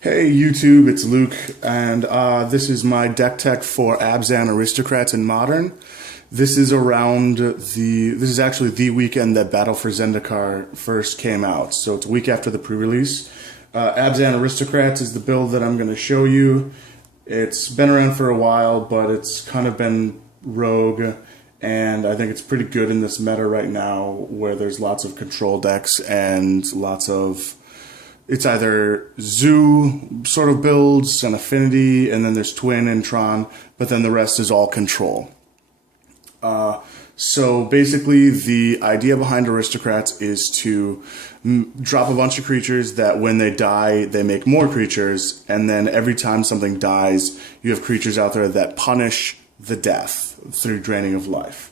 Hey YouTube, it's Luke, and this is my deck tech for Abzan Aristocrats in Modern. This is actually the weekend that Battle for Zendikar first came out, so it's a week after the pre-release. Abzan Aristocrats is the build that I'm going to show you. It's been around for a while, but it's kind of been rogue, and I think it's pretty good in this meta right now, where there's lots of control decks and lots of... It's either Zoo sort of builds and Affinity, and then there's Twin and Tron, but then the rest is all control. So basically, the idea behind Aristocrats is to drop a bunch of creatures that when they die, they make more creatures, and then every time something dies, you have creatures out there that punish the death through draining of life.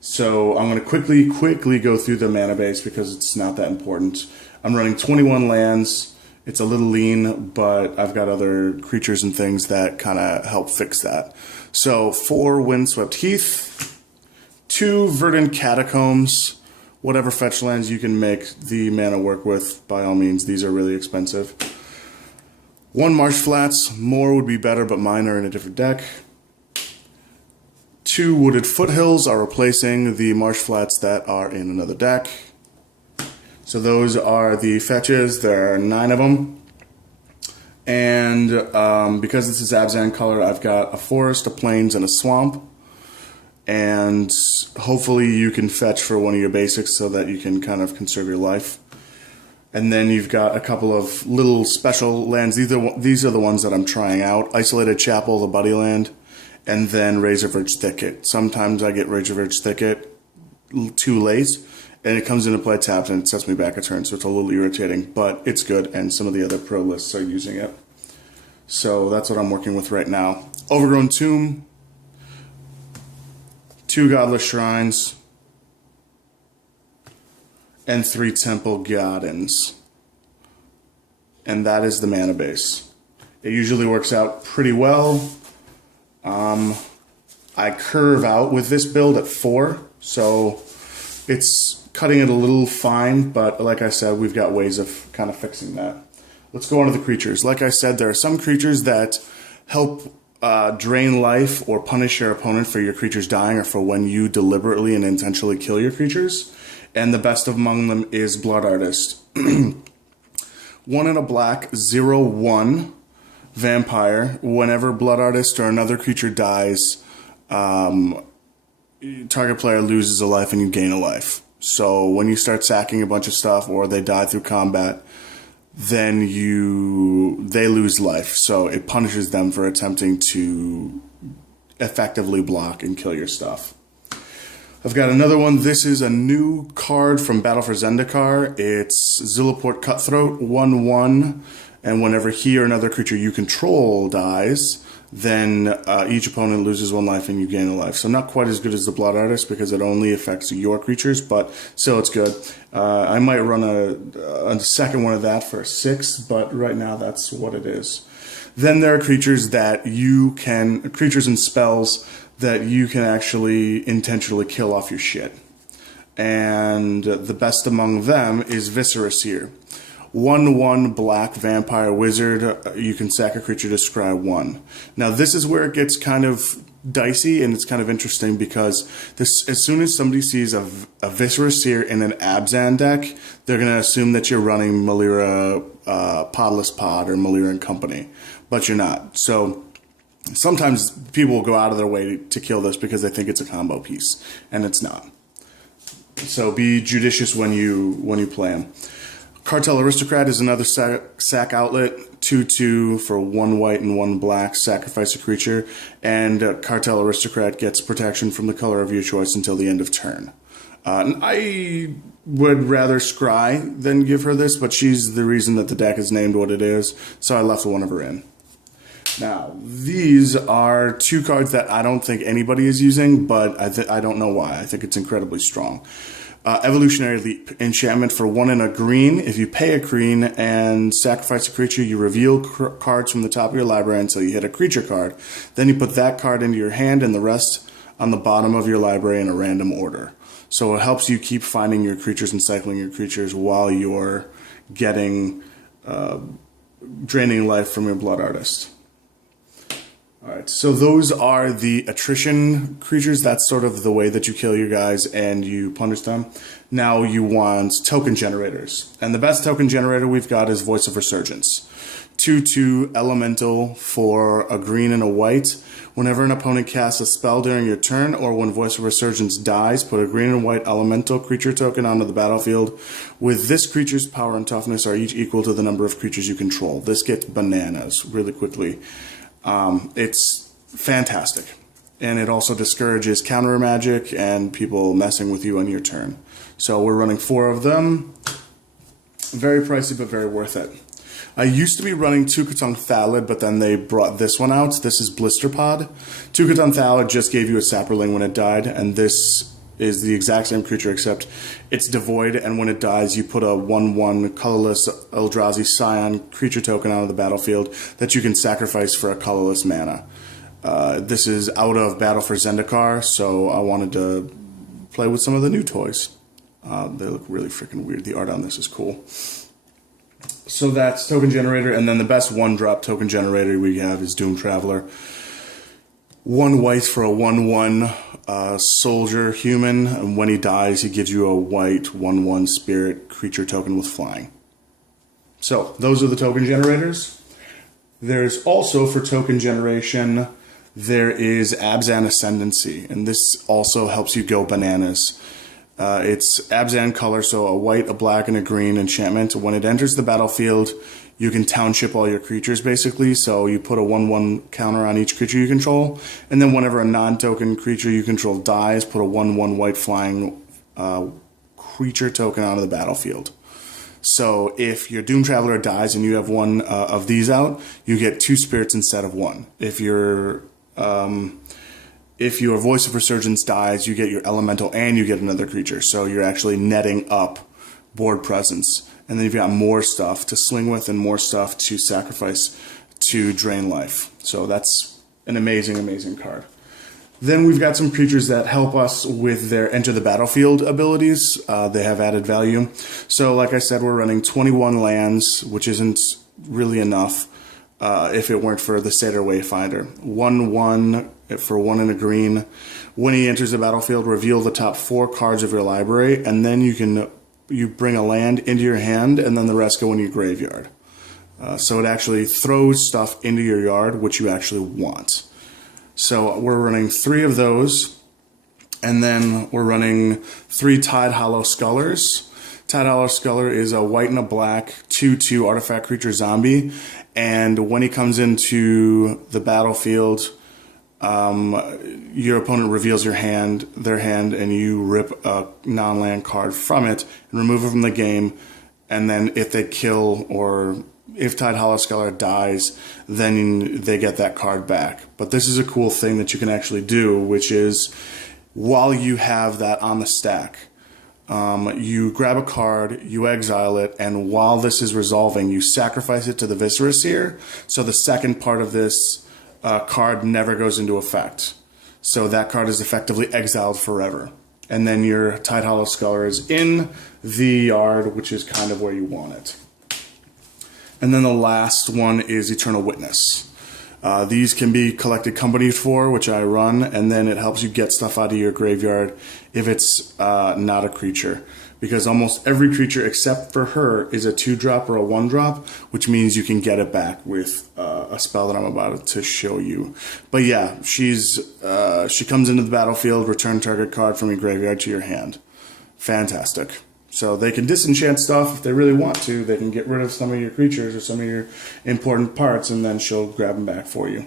So I'm going to quickly go through the mana base because it's not that important. I'm running 21 lands. It's a little lean, but I've got other creatures and things that kind of help fix that. So 4 Windswept Heath, 2 Verdant Catacombs, whatever fetch lands you can make the mana work with, by all means. These are really expensive. 1 Marsh Flats, more would be better, but mine are in a different deck. 2 Wooded Foothills are replacing the Marsh Flats that are in another deck. So those are the fetches. There are 9 of them. And because this is Abzan color, I've got a forest, a plains, and a swamp. And hopefully you can fetch for one of your basics so that you can kind of conserve your life. And then you've got a couple of little special lands. These are the ones that I'm trying out. Isolated Chapel, the Buddy Land, and then Razorverge Thicket. Sometimes I get Razorverge Thicket too late, and it comes into play tapped and it sets me back a turn, so it's a little irritating, but it's good, and some of the other pro lists are using it. So that's what I'm working with right now. Overgrown Tomb, 2 Godless Shrines, and 3 Temple Gardens. And that is the mana base. It usually works out pretty well. I curve out with this build at 4, so it's cutting it a little fine, but like I said, we've got ways of kind of fixing that. Let's go on to the creatures. Like I said, there are some creatures that help drain life or punish your opponent for your creatures dying or for when you deliberately and intentionally kill your creatures. And the best among them is Blood Artist. 1 in a black, 0/1 vampire. Whenever Blood Artist or another creature dies, target player loses a life and you gain a life. So when you start sacking a bunch of stuff or they die through combat, then they lose life. So it punishes them for attempting to effectively block and kill your stuff. I've got another one. This is a new card from Battle for Zendikar. It's Zilliport Cutthroat, 1/1, and whenever he or another creature you control dies, then each opponent loses 1 life and you gain a life. So not quite as good as the Blood Artist because it only affects your creatures, but still it's good. I might run a second one of that for 6, but right now that's what it is. Then there are creatures creatures and spells that you can actually intentionally kill off your shit. And the best among them is Viscera Seer. 1/1 black vampire wizard. You can sack a creature to scry 1. Now this is where it gets kind of dicey, and it's kind of interesting because as soon as somebody sees a Viscera Seer in an Abzan deck, they're going to assume that you're running Malira Podless Pod or Malira and Company, but you're not. So sometimes people will go out of their way to kill this because they think it's a combo piece, and it's not. So be judicious when you play them. Cartel Aristocrat is another sack outlet, 2/2 for 1 white and 1 black, sacrifice a creature, and Cartel Aristocrat gets protection from the color of your choice until the end of turn. I would rather scry than give her this, but she's the reason that the deck is named what it is, so I left one of her in. Now, these are 2 cards that I don't think anybody is using, but I don't know why. I think it's incredibly strong. Evolutionary Leap. Enchantment for 1 in a green. If you pay a green and sacrifice a creature, you reveal cards from the top of your library until you hit a creature card. Then you put that card into your hand and the rest on the bottom of your library in a random order. So it helps you keep finding your creatures and cycling your creatures while you're getting draining life from your blood artist. Alright, so those are the attrition creatures. That's sort of the way that you kill your guys and you punish them. Now you want token generators. And the best token generator we've got is Voice of Resurgence. 2/2 elemental for a green and a white. Whenever an opponent casts a spell during your turn, or when Voice of Resurgence dies, put a green and white elemental creature token onto the battlefield. With this creature's power and toughness are each equal to the number of creatures you control. This gets bananas really quickly. It's fantastic. And it also discourages counter magic and people messing with you on your turn. So we're running 4 of them. Very pricey, but very worth it. I used to be running Tukatong Thalid, but then they brought this one out. This is Blister Pod. Tukatong Thalid just gave you a Saproling when it died, and this is the exact same creature except it's devoid, and when it dies you put a 1/1 colorless Eldrazi Scion creature token onto the battlefield that you can sacrifice for a colorless mana. This is out of Battle for Zendikar, so I wanted to play with some of the new toys. They look really freaking weird. The art on this is cool. So that's token generator, and then the best 1-drop token generator we have is Doom Traveler. 1 white for a 1/1 soldier human, and when he dies he gives you a white 1/1 spirit creature token with flying. So those are the token generators. There's also, for token generation, there is Abzan Ascendancy, and this also helps you go bananas. It's Abzan color, so a white, a black, and a green enchantment. When it enters the battlefield, you can township all your creatures, basically. So you put a 1/1 counter on each creature you control, and then whenever a non-token creature you control dies, put a 1/1 white flying creature token onto the battlefield. So if your Doom Traveler dies and you have one of these out, you get 2 spirits instead of 1. If your Voice of Resurgence dies, you get your elemental and you get another creature. So you're actually netting up board presence. And then you've got more stuff to swing with and more stuff to sacrifice to drain life. So that's an amazing, amazing card. Then we've got some creatures that help us with their enter the battlefield abilities. They have added value. So like I said, we're running 21 lands, which isn't really enough if it weren't for the Satyr Wayfinder. 1/1 for 1 and a green. When he enters the battlefield, reveal the top 4 cards of your library, and then you bring a land into your hand, and then the rest go into your graveyard. So it actually throws stuff into your yard, which you actually want. So we're running 3 of those, and then we're running 3 Tide Hollow Scullers. Tide Hollow Sculler is a white and a black 2/2 artifact creature zombie, and when he comes into the battlefield, your opponent reveals their hand, and you rip a non-land card from it and remove it from the game. And then if they kill, or if Tide Hollow Sculler dies, then they get that card back. But this is a cool thing that you can actually do, which is while you have that on the stack, you grab a card, you exile it, and while this is resolving, you sacrifice it to the Viscera Seer. So the second part of this card never goes into effect. So that card is effectively exiled forever. And then your Tide Hollow Sculler is in the yard, which is kind of where you want it. And then the last one is Eternal Witness. These can be collected company for, which I run, and then it helps you get stuff out of your graveyard if it's not a creature. Because almost every creature except for her is a 2-drop or a 1-drop, which means you can get it back with a spell that I'm about to show you. But yeah, she comes into the battlefield, return target card from your graveyard to your hand. Fantastic. So they can disenchant stuff if they really want to. They can get rid of some of your creatures or some of your important parts, and then she'll grab them back for you.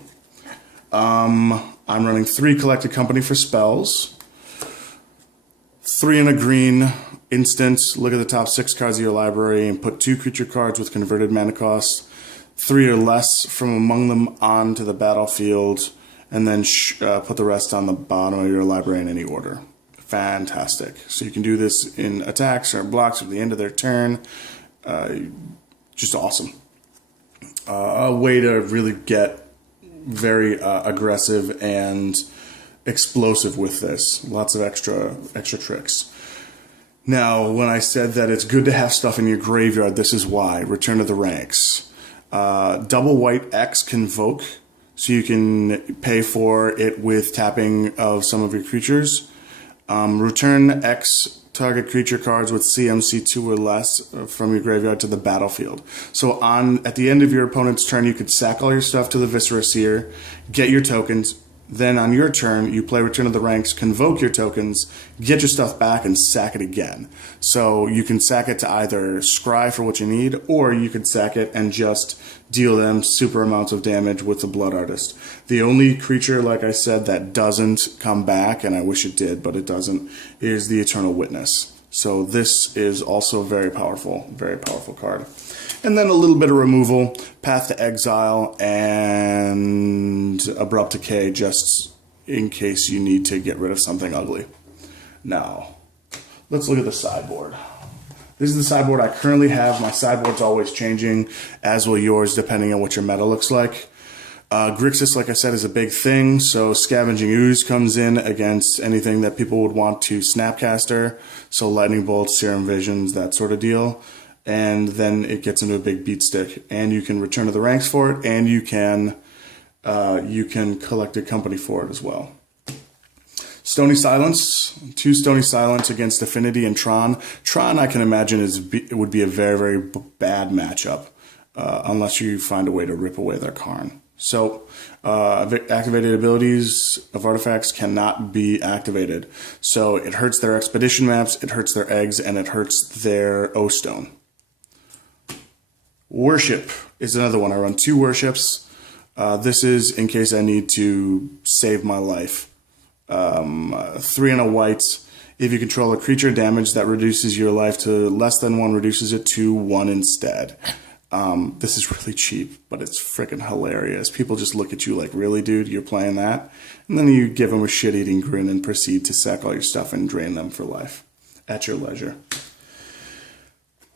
I'm running 3 collected company for spells. 3 and a green. Instant, look at the top 6 cards of your library and put 2 creature cards with converted mana cost, 3 or less from among them onto the battlefield, and then put the rest on the bottom of your library in any order. Fantastic. So you can do this in attacks or blocks at the end of their turn. Just awesome. A way to really get very aggressive and explosive with this. Lots of extra tricks. Now, when I said that it's good to have stuff in your graveyard, this is why. Return to the ranks. Double white X Convoke, so you can pay for it with tapping of some of your creatures. Return X target creature cards with CMC 2 or less from your graveyard to the battlefield. So at the end of your opponent's turn, you could sack all your stuff to the Viscera Seer, get your tokens. Then on your turn, you play Return of the Ranks, convoke your tokens, get your stuff back, and sack it again. So you can sack it to either scry for what you need, or you could sack it and just deal them super amounts of damage with the Blood Artist. The only creature, like I said, that doesn't come back, and I wish it did, but it doesn't, is the Eternal Witness. So this is also a very powerful card. And then a little bit of removal, Path to Exile, and Abrupt Decay, just in case you need to get rid of something ugly. Now, let's look at the sideboard. This is the sideboard I currently have. My sideboard's always changing, as will yours, depending on what your meta looks like. Grixis, like I said, is a big thing, so Scavenging Ooze comes in against anything that people would want to Snapcaster, so Lightning Bolts, Serum Visions, that sort of deal. And then it gets into a big beat stick, and you can Return to the Ranks for it, and you can collect a company for it as well. Stony Silence, 2 Stony Silence against Affinity and Tron. Tron, I can imagine, would be a very, very bad matchup, unless you find a way to rip away their Karn. So, activated abilities of artifacts cannot be activated. So it hurts their expedition maps, it hurts their eggs, and it hurts their O-Stone. Worship is another one. I run 2 worships. This is in case I need to save my life. 3 and a white. If you control a creature, damage that reduces your life to less than 1 reduces it to 1 instead. This is really cheap, but it's freaking hilarious. People just look at you like, really, dude, you're playing that? And then you give them a shit-eating grin and proceed to sack all your stuff and drain them for life at your leisure.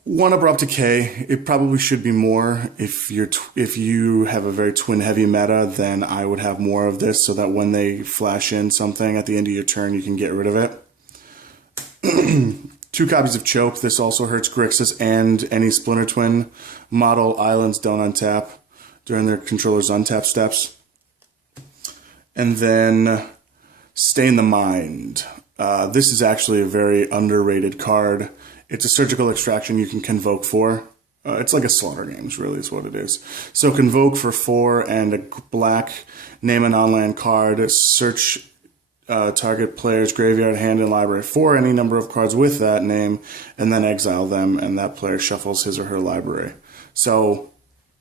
1 Abrupt Decay. It probably should be more. If you have a very twin-heavy meta, then I would have more of this so that when they flash in something at the end of your turn, you can get rid of it. 2 copies of Choke. This also hurts Grixis and any Splinter Twin model islands don't untap during their controller's untap steps. And then Stain the Mind. This is actually a very underrated card. It's a surgical extraction you can convoke for. It's like a Slaughter Games, really, is what it is. So convoke for 4 and a black, name a non-land card, search target player's graveyard, hand, and library for any number of cards with that name, and then exile them, and that player shuffles his or her library. So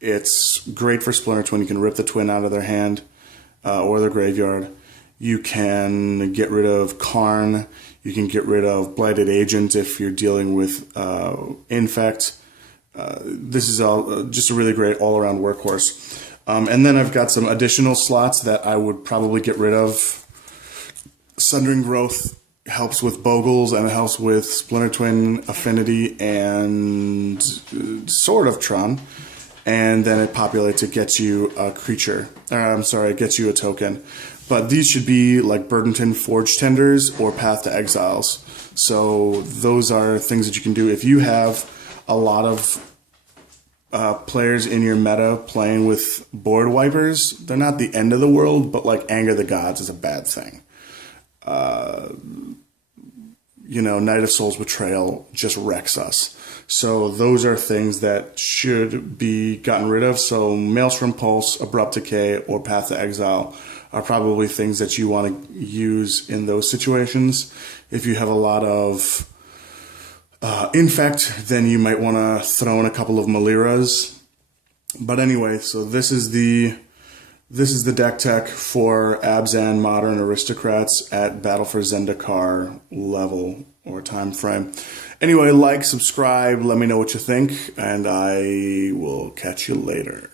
it's great for Splinter Twin. You can rip the twin out of their hand or their graveyard. You can get rid of Karn. You can get rid of Blighted Agent if you're dealing with Infect. This is just a really great all-around workhorse. And then I've got some additional slots that I would probably get rid of. Sundering Growth helps with Bogles, and it helps with Splinter Twin, Affinity, and sort of Tron. And then it populates, it gets you a creature. It gets you a token. But these should be like Burdenton Forge Tenders or Path to Exiles. So those are things that you can do. If you have a lot of players in your meta playing with board wipers, they're not the end of the world, but like Anger the Gods is a bad thing. Night of Souls Betrayal just wrecks us. So those are things that should be gotten rid of. So Maelstrom Pulse, Abrupt Decay, or Path to Exile are probably things that you want to use in those situations. If you have a lot of Infect, then you might want to throw in a couple of Maliras. But anyway, so this is the deck tech for Abzan Modern Aristocrats at Battle for Zendikar level or time frame. Anyway, like, subscribe, let me know what you think, and I will catch you later.